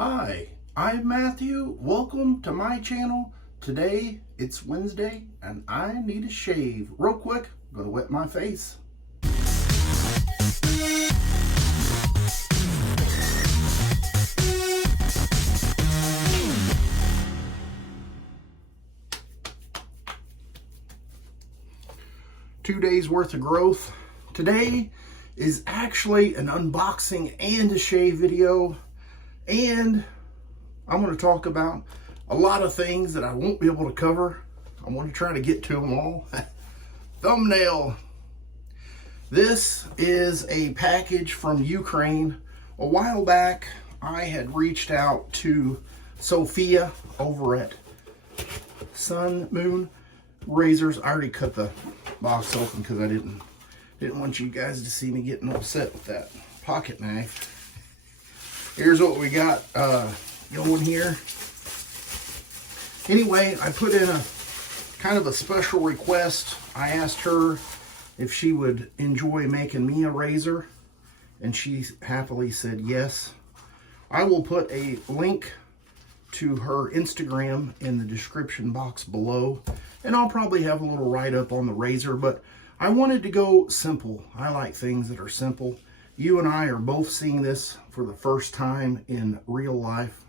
Hi, I'm Matthew. Welcome to my channel. Today it's Wednesday and I need a shave. Real quick, I'm gonna wet my face. Two days worth of growth. Today is actually an unboxing and a shave video. And I'm going to talk about a lot of things that I won't be able to cover. I want to try to get to them all. Thumbnail. This is a package from Ukraine. A while back, I had reached out to Sophia over at SunMoonRazors. I already cut the box open because I didn't want you guys to see me getting upset with that pocket knife. Here's what we got going here. Anyway, I put in a kind of a special request. I asked her if she would enjoy making me a razor, and she happily said yes. I will put a link to her Instagram in the description box below, and I'll probably have a little write-up on the razor, but I wanted to go simple. I like things that are simple. You and I are both seeing this for the first time in real life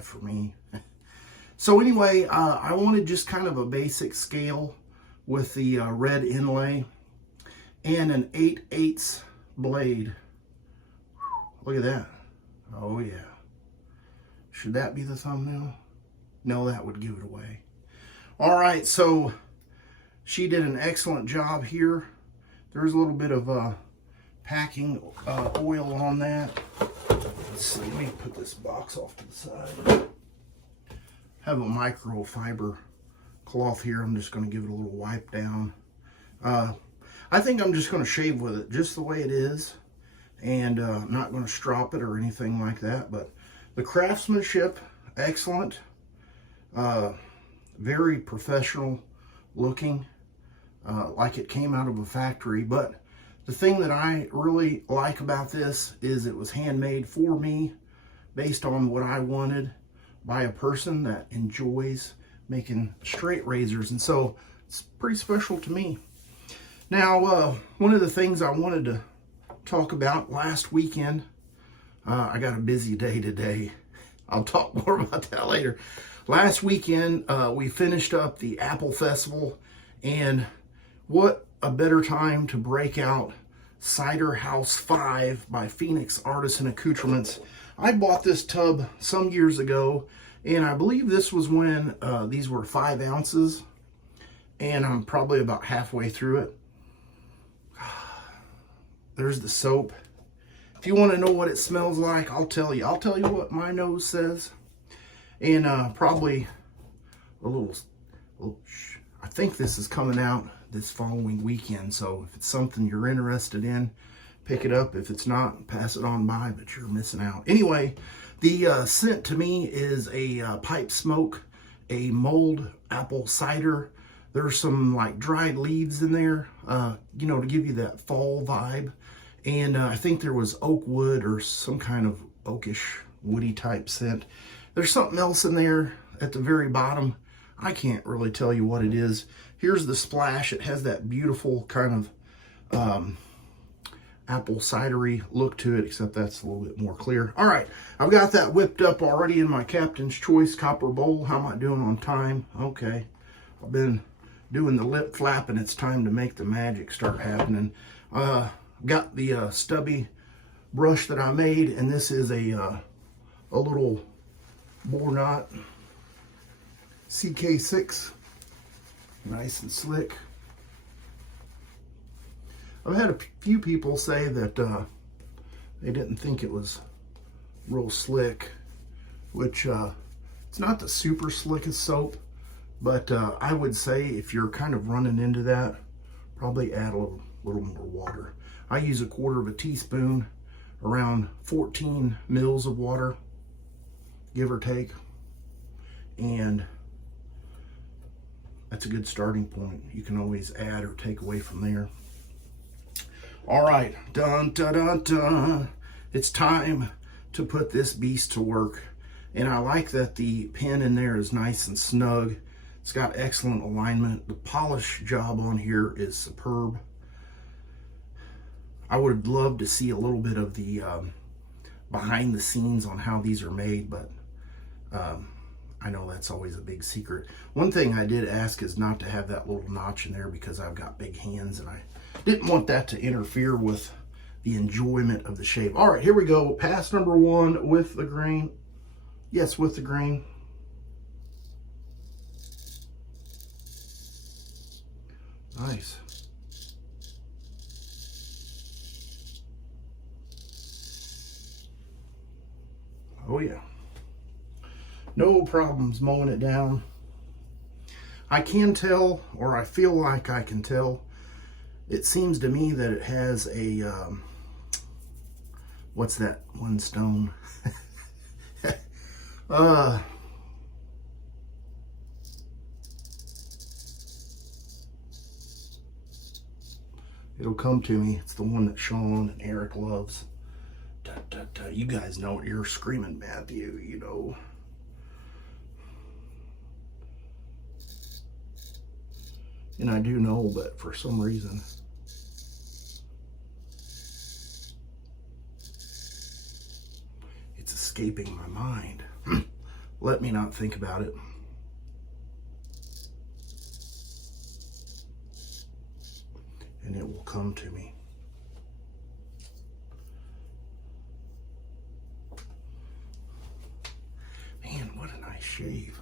for me. So anyway, I wanted just kind of a basic scale with the red inlay and an 8/8 blade. Look at that. Oh yeah. Should that be the thumbnail? No, that would give it away. All right, so she did an excellent job here. There's a little bit of packing oil on that. Let's see, let me put this box off to the side. Have a microfiber cloth here. I'm just going to give it a little wipe down. I think I'm just going to shave with it just the way it is, and I'm not going to strop it or anything like that. But the craftsmanship, excellent. Very professional looking, like it came out of a factory. But the thing that I really like about this is it was handmade for me based on what I wanted by a person that enjoys making straight razors. And so it's pretty special to me. Now, one of the things I wanted to talk about last weekend, I got a busy day today. I'll talk more about that later. Last weekend, we finished up the Apple Festival, and what a better time to break out Ciderhouse 5 by Phoenix Artisan Accoutrements. I bought this tub some years ago, and I believe this was when these were 5 ounces, and I'm probably about halfway through it. There's the soap. If you want to know what it smells like, I'll tell you. I'll tell you what my nose says. And probably a little, I think this is coming out this following weekend. So if it's something you're interested in, pick it up. If it's not, pass it on by, but you're missing out. Anyway, the scent to me is a pipe smoke, a mulled apple cider. There's some like dried leaves in there, you know, to give you that fall vibe. And I think there was oak wood or some kind of oakish woody type scent. There's something else in there at the very bottom. I can't really tell you what it is. Here's the splash. It has that beautiful kind of apple cidery look to it, except that's a little bit more clear. All right, I've got that whipped up already in my Captain's Choice copper bowl. How am I doing on time? Okay, I've been doing the lip flap, and it's time to make the magic start happening. Got the stubby brush that I made, and this is a little Boar knot CK6, nice and slick. I've had a few people say that they didn't think it was real slick, which it's not the super slickest soap, but I would say if you're kind of running into that, probably add a little more water. I use 1/4 teaspoon, around 14 mils of water, give or take, and that's a good starting point. You can always add or take away from there. All right, dun dun dun dun. It's time to put this beast to work. And I like that the pin in there is nice and snug. It's got excellent alignment. The polish job on here is superb. I would love to see a little bit of the behind the scenes on how these are made, but I know that's always a big secret. One thing I did ask is not to have that little notch in there because I've got big hands and I didn't want that to interfere with the enjoyment of the shave. All right, here we go. Pass number 1 with the grain. Yes, with the grain. Nice. Oh yeah. No problems mowing it down. I can tell, or I feel like I can tell, it seems to me that it has a, what's that one stone? It'll come to me. It's the one that Sean and Eric loves. You guys know what you're screaming, Matthew, you know. And I do know, but for some reason it's escaping my mind. Let me not think about it. And it will come to me. Man, what a nice shave.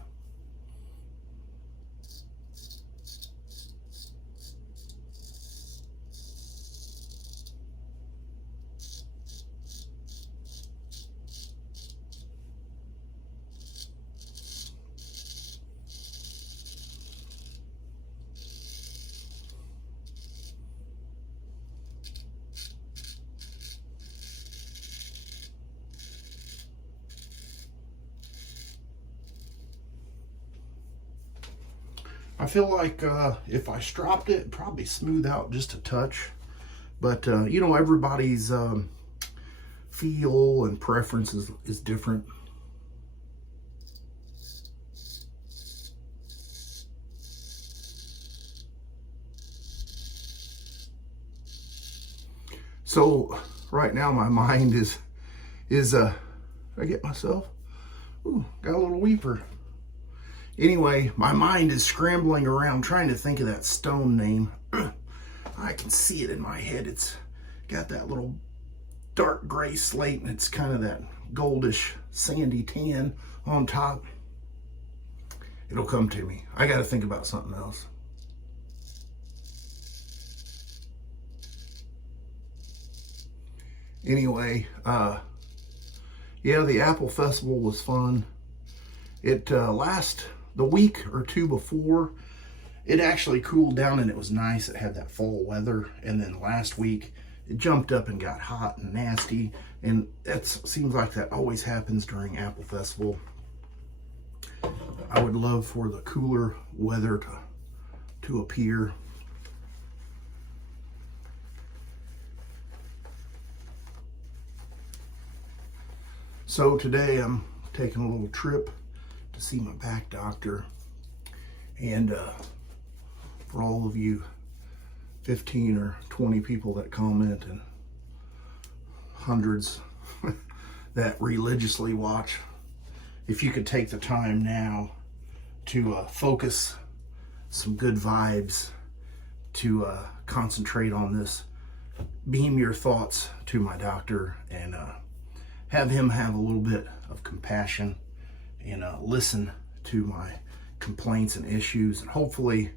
I feel like if I stropped it, it'd probably smooth out just a touch. But, you know, everybody's feel and preference is different. So, right now my mind is did I get myself? Ooh, got a little weeper. Anyway, my mind is scrambling around trying to think of that stone name. I can see it in my head. It's got that little dark gray slate and it's kind of that goldish sandy tan on top. It'll come to me. I got to think about something else. Anyway, yeah, the Apple Festival was fun. It the week or two before, it actually cooled down and it was nice. It had that fall weather. And then last week, it jumped up and got hot and nasty. And that seems like that always happens during Apple Festival. I would love for the cooler weather to appear. So today I'm taking a little trip to see my back doctor, and for all of you 15 or 20 people that comment and hundreds that religiously watch, if you could take the time now to focus some good vibes, to concentrate on this, beam your thoughts to my doctor and have him have a little bit of compassion and listen to my complaints and issues, and hopefully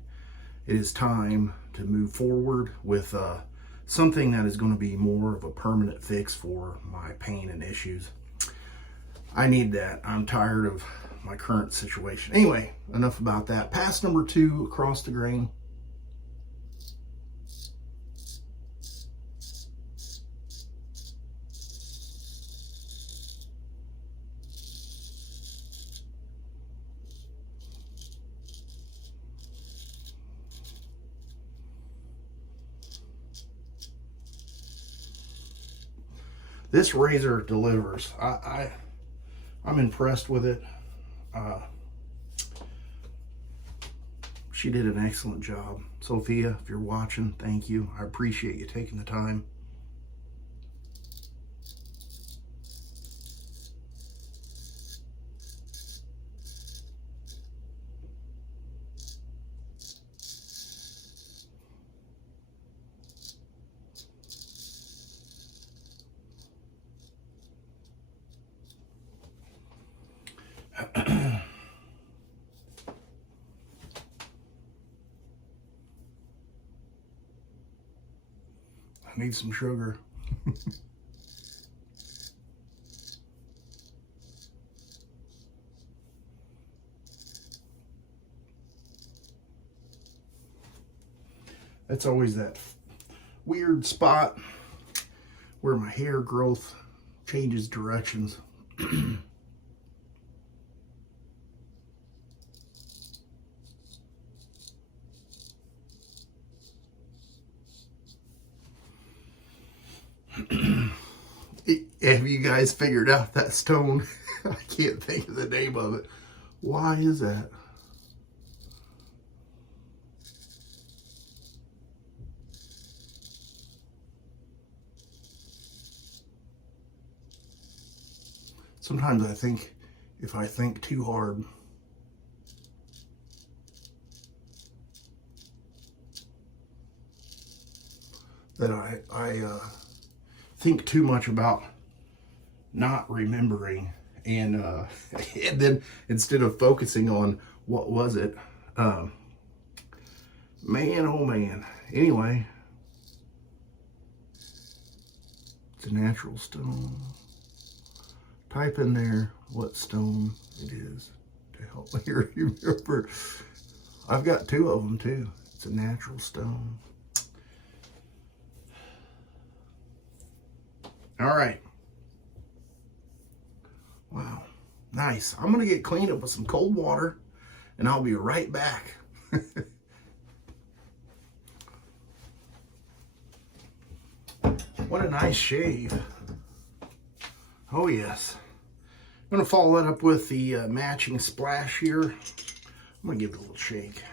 it is time to move forward with something that is going to be more of a permanent fix for my pain and issues. I need that. I'm tired of my current situation. Anyway, enough about that. Pass number 2 across the grain. This razor delivers. I I'm impressed with it. She did an excellent job. Sophia, if you're watching, thank you. I appreciate you taking the time. I need some sugar. That's always that weird spot where my hair growth changes directions. Have you guys figured out that stone? I can't think of the name of it. Why is that? Sometimes I think if I think too hard, that I think too much about not remembering, and and then instead of focusing on what was it, man, oh man. Anyway, it's a natural stone. Type in there what stone it is to help me remember. I've got two of them too. It's a natural stone. All right. Wow, nice. I'm gonna get cleaned up with some cold water and I'll be right back. What a nice shave. Oh yes. I'm gonna follow that up with the matching splash here. I'm gonna give it a little shake.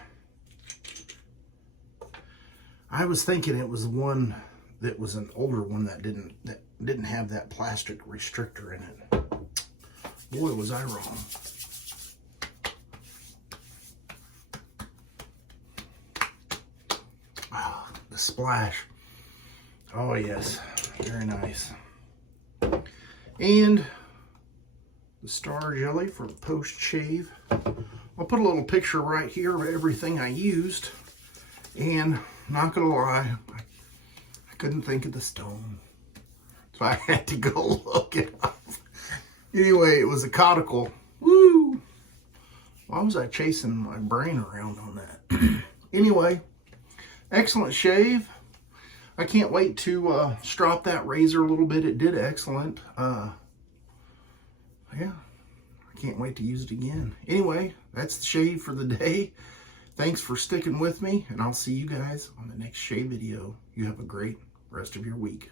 I was thinking it was the one that was an older one that didn't have that plastic restrictor in it. Boy, was I wrong. Wow, the splash. Oh yes, very nice. And the Star Jelly for the post shave. I'll put a little picture right here of everything I used. And not gonna lie, I couldn't think of the stone, so I had to go look it up. Anyway, it was a conical. Woo! Why was I chasing my brain around on that? Anyway, excellent shave. I can't wait to strop that razor a little bit. It did excellent. Yeah, I can't wait to use it again. Anyway, that's the shave for the day. Thanks for sticking with me, and I'll see you guys on the next shave video. You have a great rest of your week.